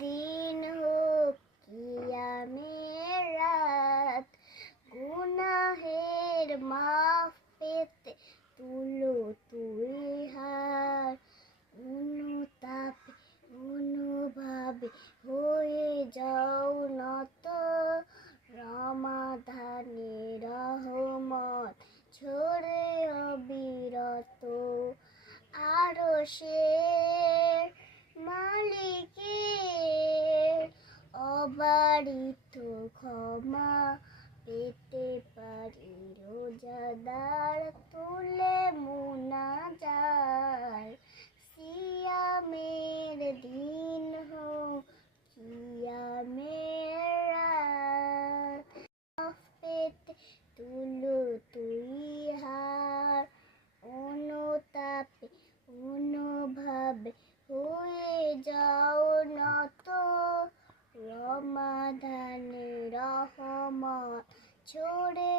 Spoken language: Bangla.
দিন হোক কিয়ামের রাত, গুনাহের মাফ পেতে তুলো তুই হাত। অনুতাপে অনুভাবে হয়ে যাও নত, রমাদানের রহমত ঝরে অবিরত। আরশের মালিকের অবারিত ক্ষমা পেতে পারি রোজাদার তুলে মুনাজাত। সিয়ামের দিন হোক কিয়ামের রাত, মাফ পেতে তুলো তুই হাত। অনুতাপে অনুভাবে হয়ে যাও নত, রমাদানের রহমত ঝরে